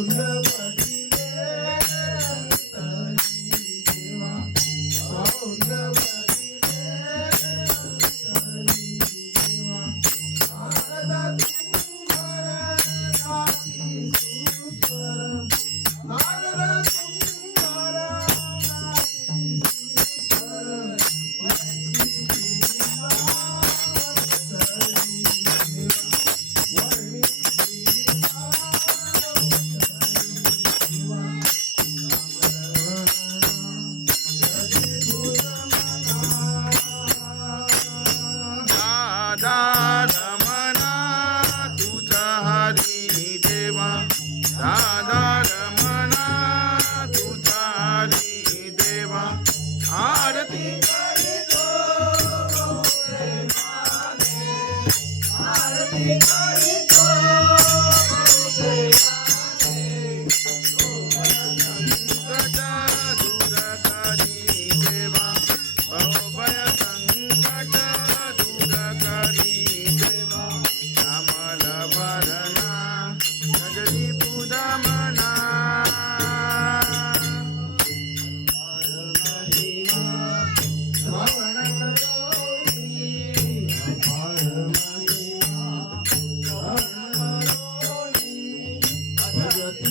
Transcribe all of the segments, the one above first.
never.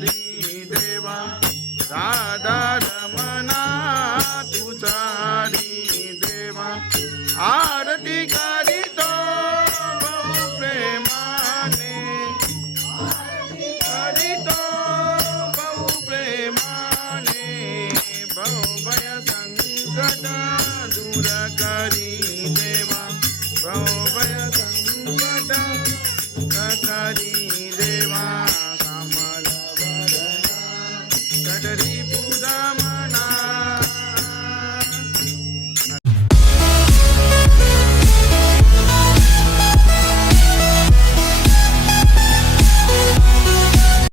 Hari Deva Radha Kennedy.